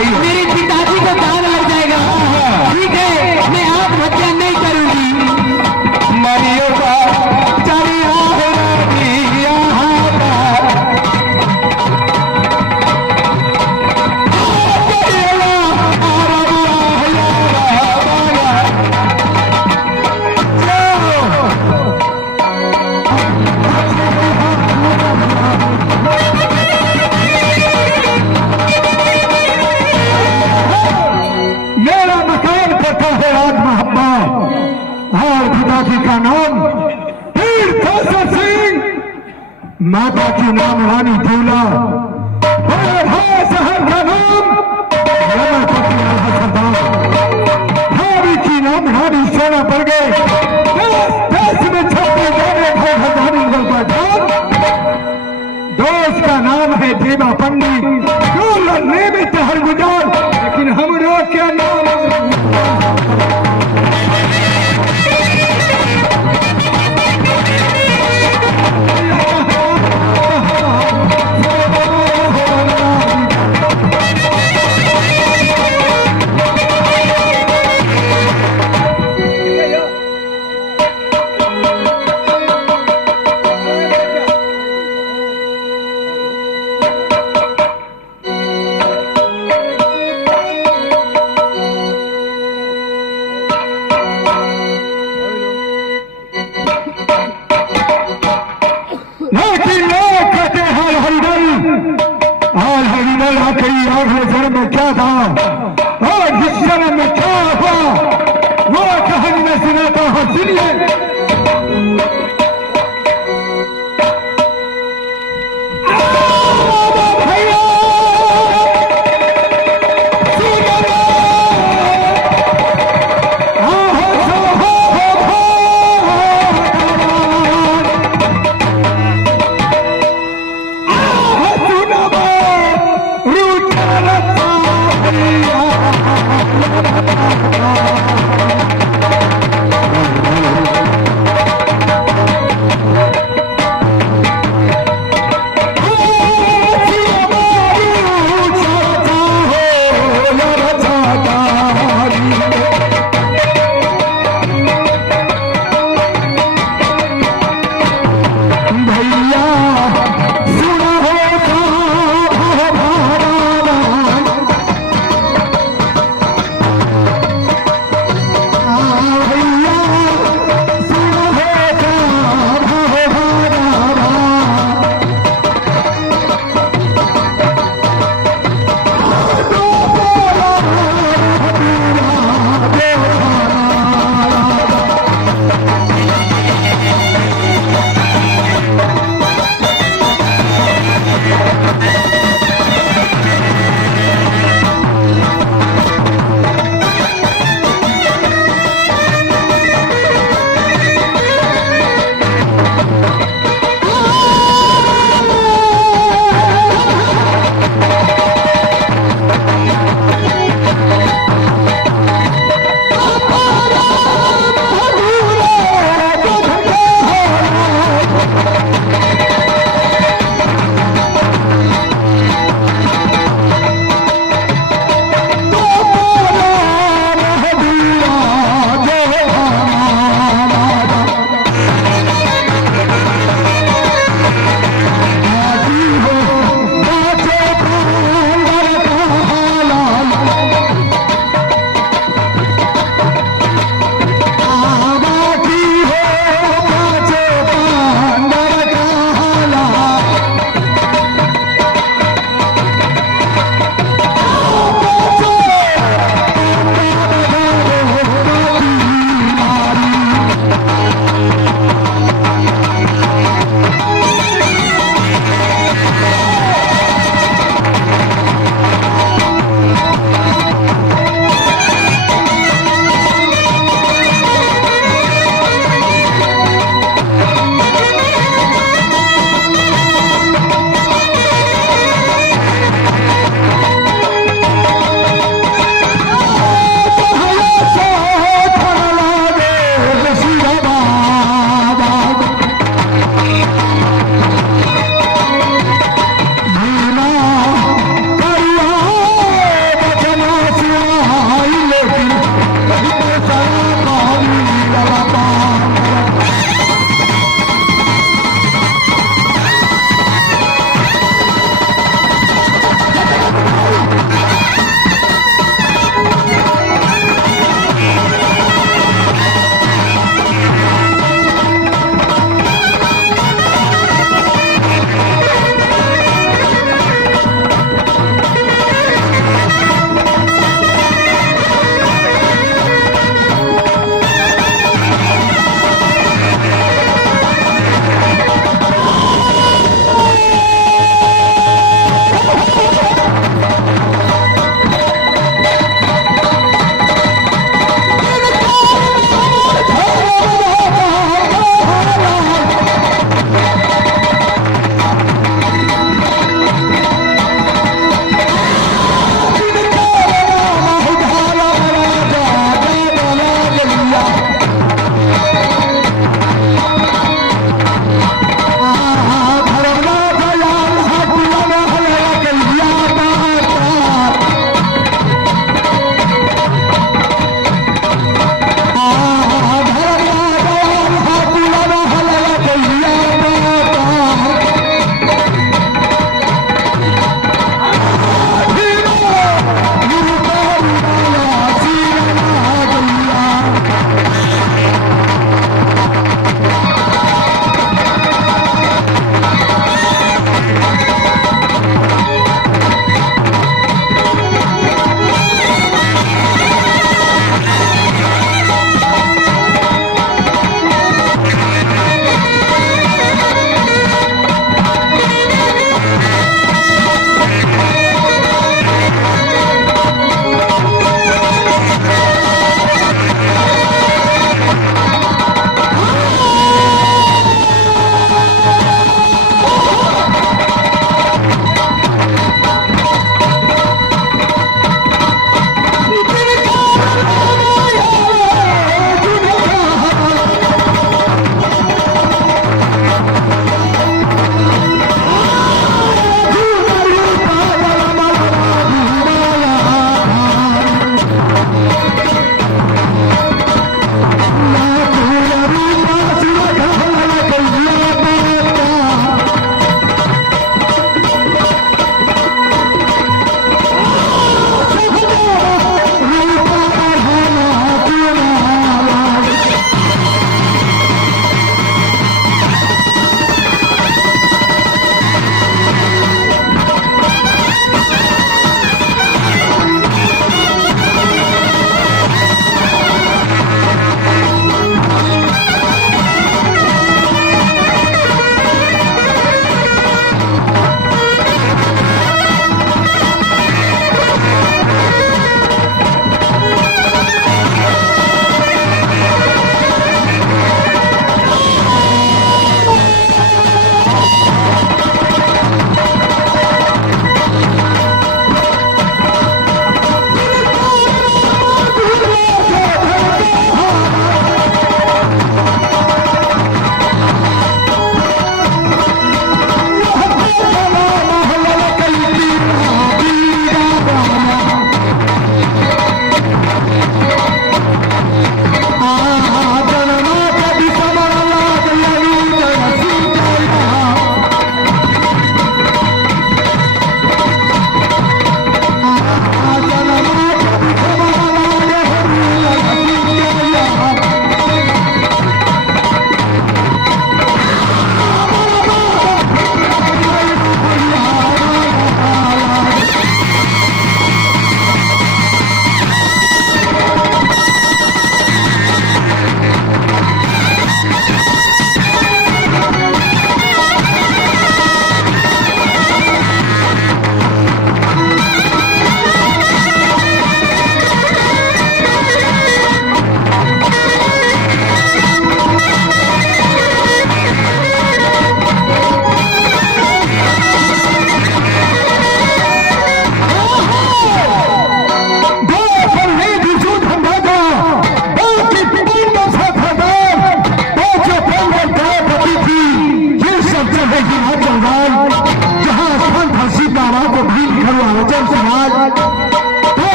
गई हो। मेरे पिताजी को दाग लग जाएगा। ठीक है, मैं आत्महत्या नहीं करूंगी। मरियो का चलिया है रानी यहाँ पर। मेरा मकान करता है राज मोहब्बत और पिताजी का नाम पीर कैसर सिंह, माता की नाम रानी दूला और है शहर का नाम रमणपति भाभी की नाम रानी सोना पड़ गए। देश में छपे जाने खजानी दोस्त का नाम है देवा पंडित। क्यों लड़ने में तहर गुजार, लेकिन हम लोग क्या नाम जन्म में क्या था और जिस जन्म में क्या हुआ वो कहानी में सुनाता हूँ, सुनिए।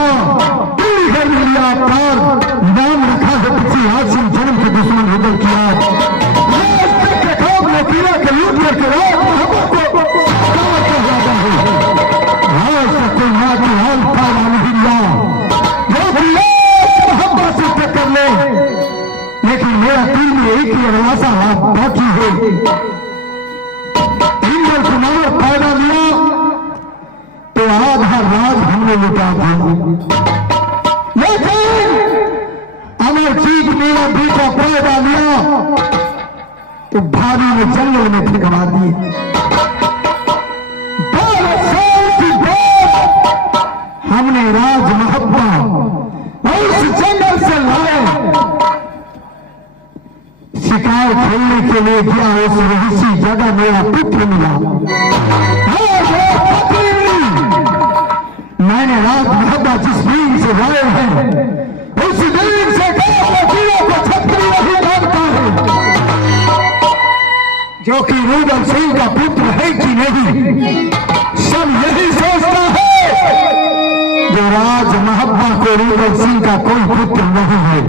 था, पूरी कर लिया अवतार, नाम रखा है किसी हासिल जन्म के दुश्मन बदल किया। किया के युद्ध करके आज तक कोई माँ की हाल पाना नहीं लिया मोहब्बत से टक्कर ले, लेकिन मेरा दिल में एक ही अरवासा बाकी है। इंद्र कुमार पैदा लिया तो आधा राज हमने लुटा दिया, लेकिन अमरजीत मेरा बेटा पैदा लिया तो भाभी ने जंगल में ठिकरा दिए। 12 साल की बाद हमने राज मोहब्बा उस जंगल से लाए, शिकार खेलने के लिए गया, उस रहस्य जगह मेरा पुत्र मिला। मैंने राज मोहब्बा जिस दिन से लाए हैं उस दिन से वकीलों को छतरी नहीं मानता है, जो कि रुदल सिंह का पुत्र है कि नहीं, सब यही सोचता है जो राज मोहब्बा को रुदल सिंह का कोई पुत्र नहीं है,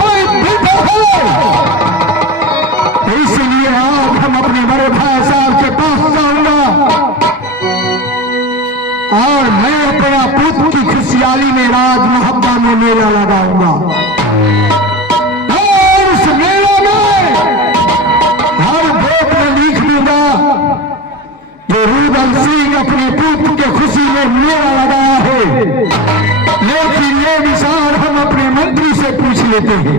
कोई पुत्र है। इसलिए आज हम अपने बड़े भाई साहब के पास जाऊंगा और मैं अपना पुत्र की खुशहाली में राज मोहब्बा में मेला लगाऊंगा। रुदल सिंह अपने पुत्र के खुशी में मेला लगाया है, लेकिन ये विचार हम अपने मंत्री से पूछ लेते हैं।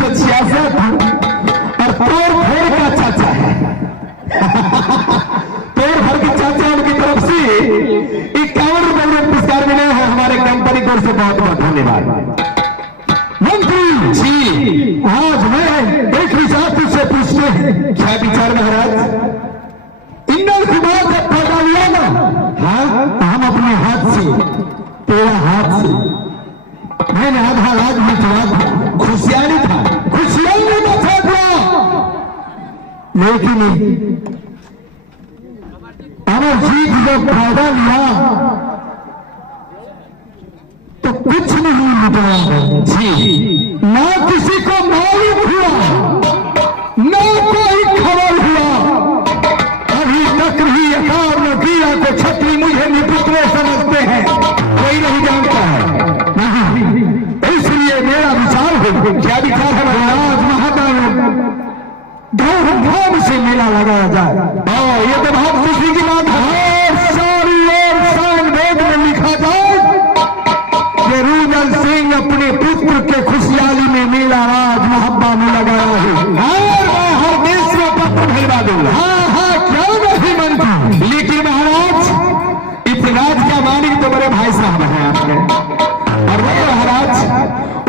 1966 और तोड़ फोड़ का चाचा है। तोड़ फोड़ के चाचा उनकी तरफ से 51 रुपए में पुरस्कार मिले हैं। हमारे कंपनी को से बहुत बहुत धन्यवाद। मंत्री जी, आज मैं एक विचार से पूछते हैं, क्या विचार महाराज? इंदल की बात जब फायदा लिया ना, हाँ, हम अपने हाथ से, तेरा हाथ से मैंने आधा राज मिटवा था, खुशियाली था, खुशियाली बचा दिया। लेकिन अमर जीत जब फायदा लिया तो कुछ नहीं मिटाया जी। ना किसी को मालूम हुआ, ना कोई खबर हुआ। अभी तक भी अकार न किया तो छत्री मुझे निपुत्र समझते हैं, कोई नहीं जानता है। इसलिए मेरा विचार है, क्या विचार है महाराज? महादान धूमधाम से मेला लगाया जाए। ये तो बहुत खुशी की बात है। सारी और शान वेद में लिखा जाए कि रूदल सिंह अपने पुत्र के खुशहाली में मेला राज मोहब्बा में लगाया है। हर देश में पत्र भेजवा दूंगा। हाँ हाँ, क्या नहीं मंत्री। लेकिन महाराज, इस राज का मालिक तो बड़े भाई साहब हैं आपके, और वो महाराज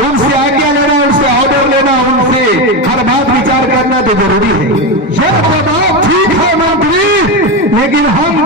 उनसे आज्ञा लेना, उनसे ऑर्डर लेना, उनसे हर बात विचार करना तो जरूरी है। यह तो बात ठीक है मंत्री, लेकिन हम